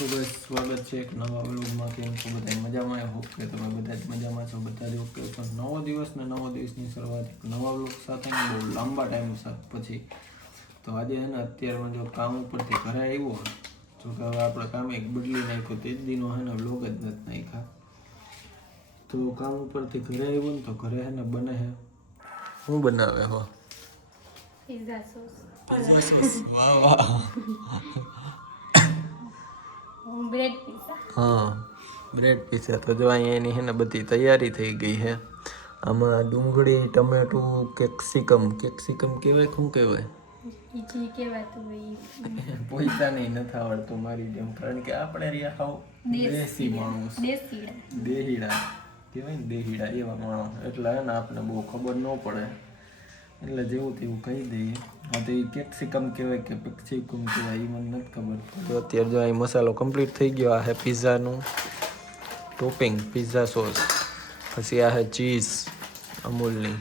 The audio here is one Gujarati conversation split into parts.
તો બસ સ્વાગત છે એક નવા વ્લોગમાં. કેમ છો બધા મજામાં? હોપ કે તમે બધા જ મજામાં છો. બધા જ ઓકે છો. નવો દિવસ ને નવો દિવસની શરૂઆત એક નવા વ્લોગ સાથે બહુ લાંબા ટાઈમ પછી. તો આજે છે ને અત્યારમાં જો કામ ઉપરથી ઘરે આવ્યો, જો કે હવે આપણે કામ એક બદલી નાખ્યું, તે જ દીનો છે ને વ્લોગ જ નથી નાખ્યા. તો કામ ઉપરથી ઘરે આવ્યો ને તો ઘરે છે ને બને છે, શું બનાવે હો? Pizza sauce. વાહ વાહ. Bread pizza. હા, બ્રેડ પિઝા. તો જો અહીંયા એની છે ને બધી તૈયારી થઈ ગઈ છે. આમાં ડુંગળી, ટમેટું, કેપ્સિકમ કહેવાય, શું કહેવાય? ઈ કહેવાતું હોય. પૈસા નહીં નથી આવડતું મારી જેમ, કારણ કે આપણે રહ્યા હાવ દેશી માણસ, દેહીડા કહેવાય ને, દેહીડા એવા માણસ. એટલે હે ને આપણે બહુ ખબર ન પડે, એટલે જેવું તેવું કહી દઈએ. હા, તો એ કેપ્સિકમ કહેવાય કે પેપ્સિકમ કહેવાય એ મને નથી ખબર. તો અત્યારે જો અહીં મસાલો કમ્પ્લીટ થઈ ગયો. આ છે પિઝાનું ટોપિંગ, પિઝા સોસ. પછી આ છે ચીઝ અમૂલની.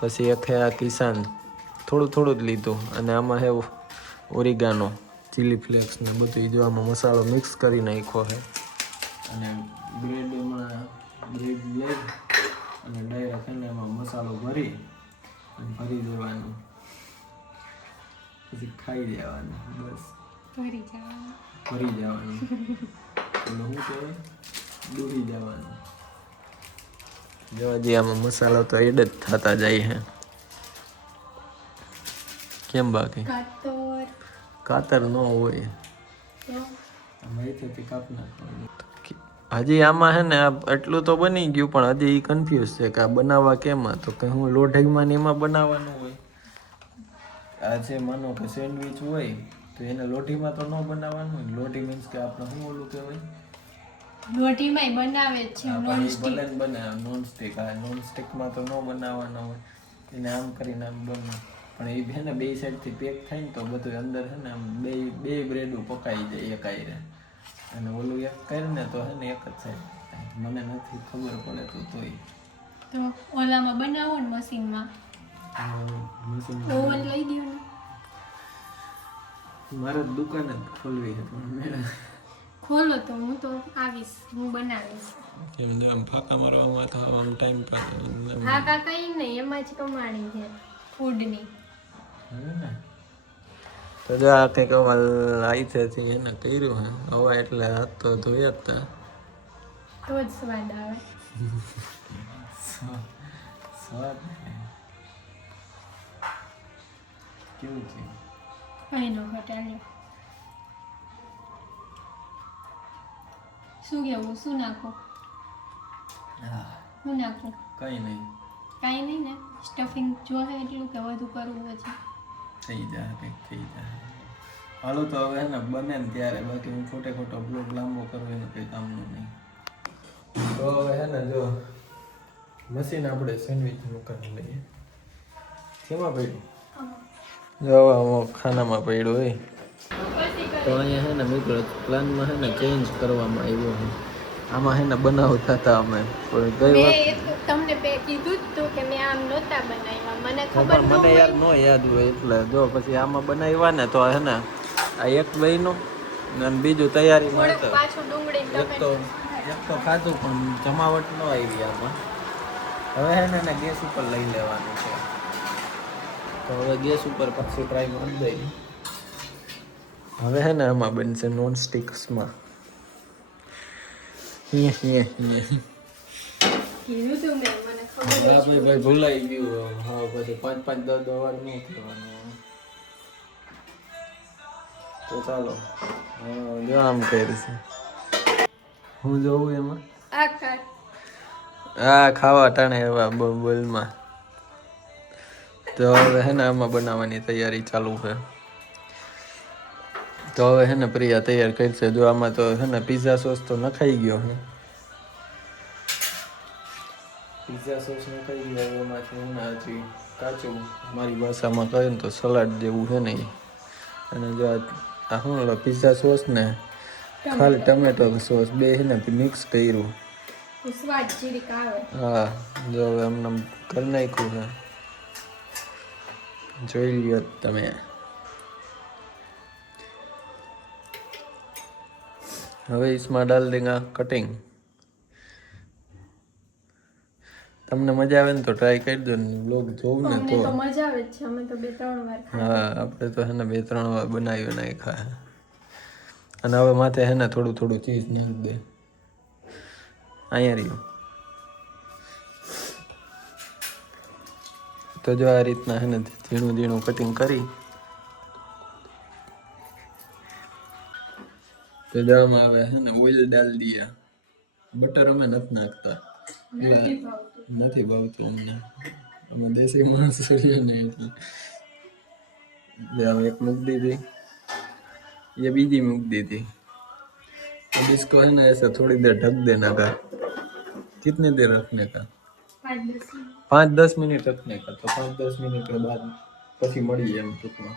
પછી એક છે આ કિસાન, થોડું થોડું જ લીધું. અને આમાં છે ઓરિગાનો, ચીલી ફ્લેક્સ ને બધું. જો આમાં મસાલો મિક્સ કરી નાખ્યો છે. અને બ્રેડમાં બ્રેડ લઈ અને ડાયરેક્ટ એને એમાં મસાલો ભરી દેવાનું, પછી ખાઈ દેવાનું. બસ ભરી જવાનું. એટલે શું કહેવાય, દૂરી જવાનું. જો હજી આમાં મસાલો તો એડ જ થતા જાય છે. કેમ બાકી કાતર ન હોય, હજી આમાં છે ને એટલું તો બની ગયું, પણ હજી કન્ફ્યુઝ છે કે આ બનાવવા કેમાં. તો કે હું લોઢીમાં ને એમાં બનાવવાનું હોય. આ જે માનો કે સેન્ડવિચ હોય તો એને લોઢીમાં તો ન બનાવવાનું હોય. લોઢી મીન્સ કે આપણે શું ઓલું કહેવાય, લોઢીમાંય બનાવે છે નોનસ્ટિક. નોનસ્ટિક. હા, નોનસ્ટિકમાં તો ન બનાવવાનો હોય. એને આમ કરીને આમ બને. પણ એ છે ને બે સાઈડથી પેક થાય ને તો બધું અંદર છે ને આમ બે બ્રેડું પકાઈ જાય એક આયરે. અને ઓલું એક કરે ને તો છે ને એક જ સાઈડ થાય. મને નથી ખબર પડે તો તોય. તો ઓલામાં બનાવો ને મશીનમાં. ઓવન લઈ દો ને. મારે દુકાન જ ખોલવી છે, પણ ખોલો તો હું તો આવીશ, હું બનાવીશ. કેમ જો આમ ફાંકા મારવામાં તો આમ ટાઈમ પાસ. ફાંકા કઈ નહીં, એમાં જ કમાણી છે ફૂડની. તો જો આ કંઈક આઈથેથી એને કર્યું હે હવા, એટલે હાથ તો ધોયા જ તા. તો જ સ્વાદ આવે. સ્વાદ કેવું છે? કઈ નો ઘટાડ્યો. શું કેવું, શું નાખો? શું નાખો? કઈ નહીં. કાંઈ નહીં ને. સ્ટફિંગ જોવે એટલું કે વધુ કરવું છે? થઈ જાય, કંઈક થઈ જાય. હાલો તો હવે ને બને ને ત્યારે, બાકી હું ખોટો બ્લોગ લાંબો કરવો એનું કંઈ કામનું નહીં. તો હવે હે ને જો મશીન આપણે સેન્ડવિચનું કરી લઈએ. કેમાં પડ્યું? જો ખાનામાં પડ્યું હોય. તો અહીંયા હે ને મિત્રો પ્લાનમાં હે ને ચેન્જ કરવામાં આવ્યો છે. આમાં હે ને બનાવતા હતા અમે, પણ ગઈ વખત તમને કીધું જ તું કે મેં આમ નહોતા બનાવ્યા, મને ખબર ન મને યાર નો યાદ હોય. એટલે જો પછી આમાં બનાવ્યા ને તો હે ને આ એક બન્યું અને બીજું તૈયારીમાં હતું. પાછું ડુંગળી એક તો ખાધું પણ જમાવટ ન આવી આમાં. હવે હે ને ગેસ ઉપર લઈ લેવાનું છે. તો હવે ગેસ ઉપર પાછું ટ્રાય કરી દઈએ. હવે હે ને આમાં બનશે નોન સ્ટિક્સમાં. કીધું તું મેં, મને ખબર જ. ભાઈ ભૂલાઈ ગયું. હા, પછી 5-5 10 વાર ન કહેવાનું. તો ચાલો જો આમ કરીશ. હું જોઉં એમાં આ ખાવા ટાણે એવા બોલમાં. તો હવે હે ને આમાં બનાવવાની તૈયારી ચાલુ છે. તો હવે હે ને પ્રિયા તૈયાર કરશે. જો આમાં તો હે ને પિઝા સોસ તો નખાઈ ગયો છે. પિઝા સોસ નખાઈ ગયો. એમાંથી હે ને હજી કાચું, મારી ભાષામાં કહે ને તો સલાડ જેવું છે ને. અને જો આ શું પિઝા સોસ ને ખાલી ટમેટો સોસ બે છે ને મિક્સ કર્યું. સ્વાદ જીરીક આવે. હા, જો હવે એમને કરી નાખ્યું છે. જોઈ લ્યો તમે. હવે इसमें डाल देंगे कटिंग. તમને મજા આવે ને તો ટ્રાય કરી દો ને બ્લોગ જોવું ને અમને તો તો મજા આવે જ છે, અમે તો 2-3 વાર હા આપણે તો હે ને 2-3 વાર બનાવી નાખ્યા. અને હવે માથે હે ને થોડું થોડું ચીઝ નાખી દે. અહીંયા રહ્યું. તો જો આ રીતના હે ને ઝીણું ઝીણું કટિંગ કરી તો જામાં આવે હે ને ઓઇલ ડાલ દિયા. બટર અમે નથી નાખતા, નથી ભાવતું અમને, અમે દેશી માણસ છીએ ને એટલે. एक मुक दी थी, ये बीजी मुक दी थी. अब इसको है ना ऐसा थोड़ी देर ढक देना का. कितनी देर रखने का? 5-10 मिनट रखने का. तो 5-10 मिनट के बाद પછી મળીએ એમ ટૂંકમાં.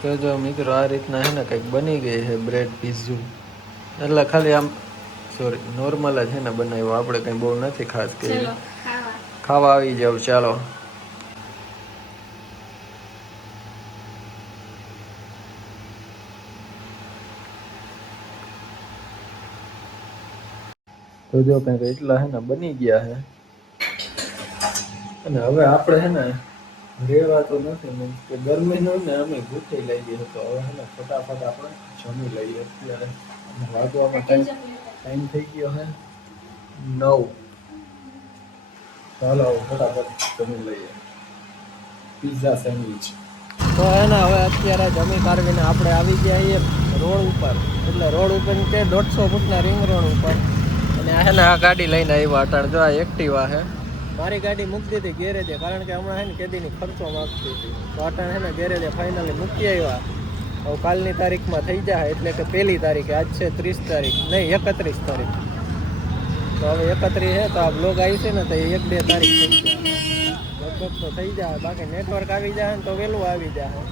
તો જો મિત્રો આ રીતના હે ને કંઈક બની ગઈ છે બ્રેડ પીઝું. એટલે ખાલી આમ સોરી નોર્મલ જ છે ને બનાવ્યો, આપણે કંઈ બહુ નથી ખાસ કે ખાવા આવી જાવ ચાલો. તો જો કંઈક એટલા હે ને બની ગયા છે. અને હવે આપણે હે ને રેવા તો નથી, મીન્સ કે ગરમીનું ને અમે ભૂખી લઈ ગઈ તો હવે હે ને ફટાફટ આપણે જમી લઈએ અત્યારે. વાગવામાં ટાઈમ થઈ ગયો હે 9. ચાલો ફટાફટ જમી લઈએ પિઝા સેન્ડવિચ. તો હે ને હવે અત્યારે જમી કાઢીને આપણે આવી ગયા છીએ રોડ ઉપર. એટલે રોડ ઉપર તે 150 ફૂટના રિંગ રોડ ઉપર. અને હે ને આ ગાડી લઈને આવ્યા અટાણ. જો આ એક્ટિવા હે. મારી ગાડી મૂકી દીધી ગેરેજે, કારણ કે હમણાં હે ને કેદીની ખર્ચો માગતી હતી. તો અટાણ હે ને ગેરેજે ફાઇનલી મૂકી આવ્યા. હવે કાલની તારીખમાં થઈ જાય, એટલે કે 1લી તારીખે. આજ છે 30 તારીખ, નહીં 31 તારીખ. તો હવે 31 છે તો આ બ્લોગ આવી છે ને તો 1-2 તારીખ થઈ જાય લગભગ તો થઈ જાય. બાકી નેટવર્ક આવી જાય ને તો વહેલું આવી જાય.